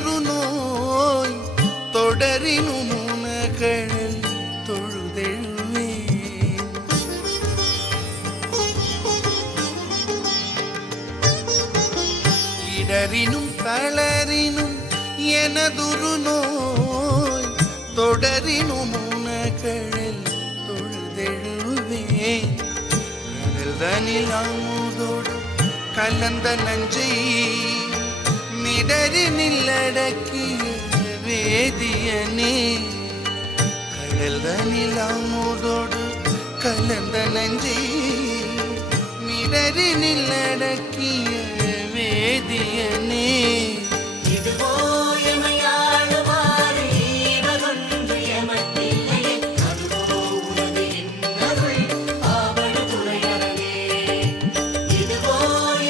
எனதுரு நோய் தொடரினும் உனகழல் தொழுதெழுவே. இடரினும் தளரினும் எனதுரு நோய் தொடரினும் உனகழல் தொழுதெழுவே. கடல்தனில் அமுதோடு கலந்த நஞ்சை மிடரினில் அடக்கிய வேதியனே. கடல்தனில் அமுதோடு கலந்த நஞ்சை மிடரினில் அடக்கிய வேதியனே. இதுவோ எமையாளுமாறு ஈவதொன்று எமக்கில்லையே, அதுவோ உனது இன்னருள் ஆவடு துறையறவே. இதுவோ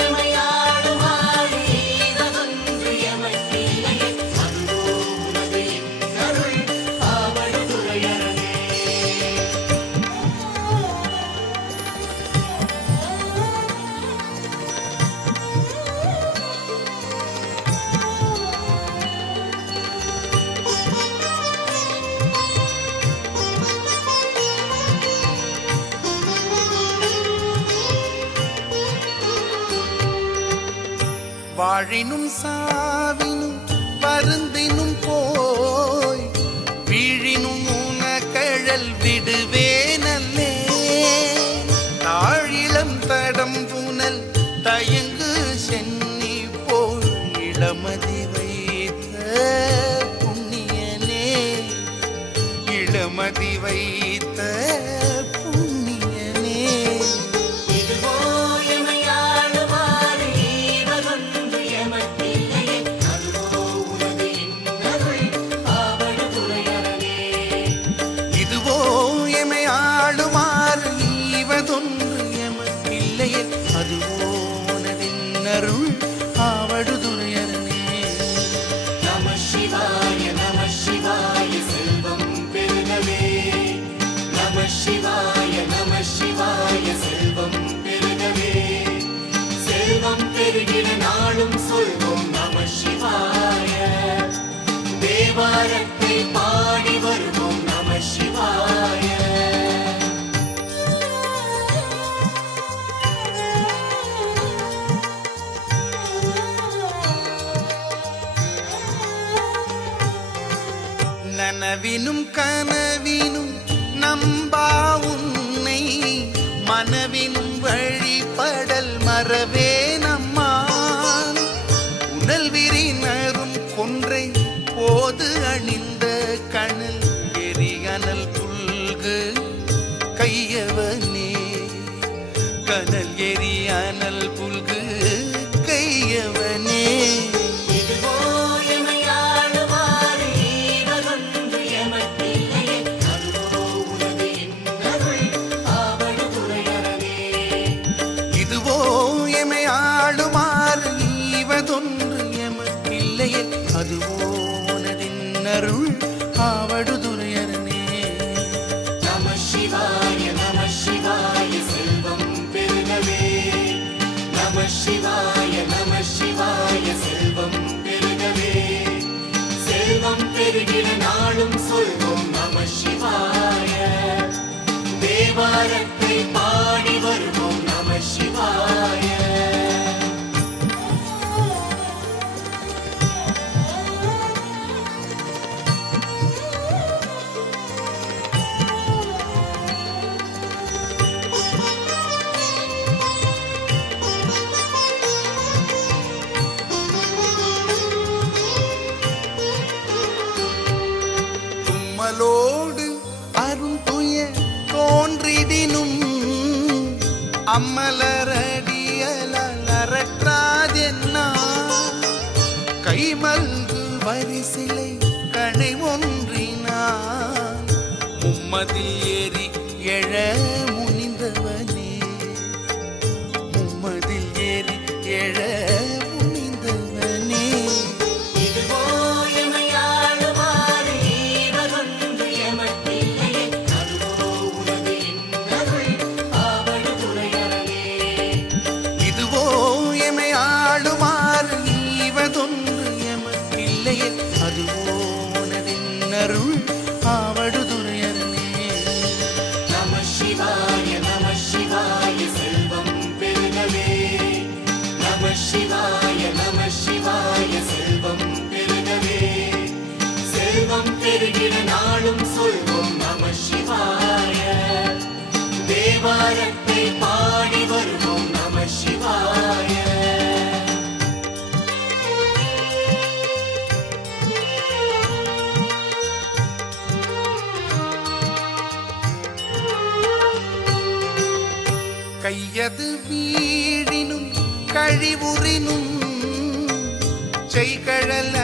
எமையாளுமாறு ஈவதொன்று எமக்கில்லையே, அதுவோ உனது இன்னருள் ஆவடு துறையறவே. வாழினும் சாவினும் வருந்தினும் போய் வீழினும் உனகழல் விடுவேனல்லே. தாழிலம் தடம் புனல் தயங்கு சென்னி போல் இளமதி வைத்த புண்ணியனே. இளமதி வைத்த புண்ணியனே. இதுவோ எமையாளுமாறு ஈவதொன்று எமக்கில்லையே, அதுவோ உனது இன்னருள் ஆவடு துறையறவே. இதுவோ எமை ஆளுமாறு ஈவதொன்று எமக்கில்லையே, அதுவோ உனதின்னருள் ஆவடுதுறையரணே. நம சிவாய நம சிவாய செல்வம் பெருகவே. நம சிவாய நம சிவாய செல்வம் பெருகவே. செல்வம் பெருகிட நாளும் சொல்வோம் நம சிவாய. தேவாரத்தை பாடி வருவோம் நம சிவாய. நனவினும் கனவினும் நம்பா உன்னை மனவினும் வழிபடல் மறவே நம்மான். உணல் விரினரும் கொன்றை போது அணிந்த கணல் எரிகனல் புல்கு கையவனே. கனல் எரியானல் புல்கு கையவனே. இதுவோ எமையாளுமாறு ஈவதொன்று எமக்கில்லையே, அதுவோ உனது இன்னருள் ஆவடு துறையறவே. இதுவோ எமை ஆளுமாறு ஈவதொன்று எமக்கில்லையே, அதுவோ உனதின்னருள் ஆவடுதுறையரணே. நம சிவாய நம சிவாய செல்வம் பெருகவே. நம சிவாய நம சிவாய செல்வம் பெருகவே. செல்வம் பெருகிட நாளும் சொல்வோம் நம சிவாய. தேவாரத்தை பாடி வருவோம் நம சிவாய. தும்மலோடு அருந்துய தோன்றிடினும் அம்மலரடியலால் அரற்றாதென்னா. கைமல்கு வரிசிலை கணை ஒன்றினான் மும்மதில் ஏறி எழ முனிந்தவனே. மும்மதில் ஏறி எழ முனிந்தவனே. இதுவோ எமையாளுமாறு ஈவதொன்று எமக்கில்லையே, அதுவோ உனது இன்னருள் ஆவடு துறையறவே. இதுவோ எமை ஆளுமாறு ஈவதொன்று எமக்கில்லையே, ஓங்காரத்தை பாடி வருவோம் நம சிவாய. கையது வீழினும் கழிவுறினும் செய்கழல்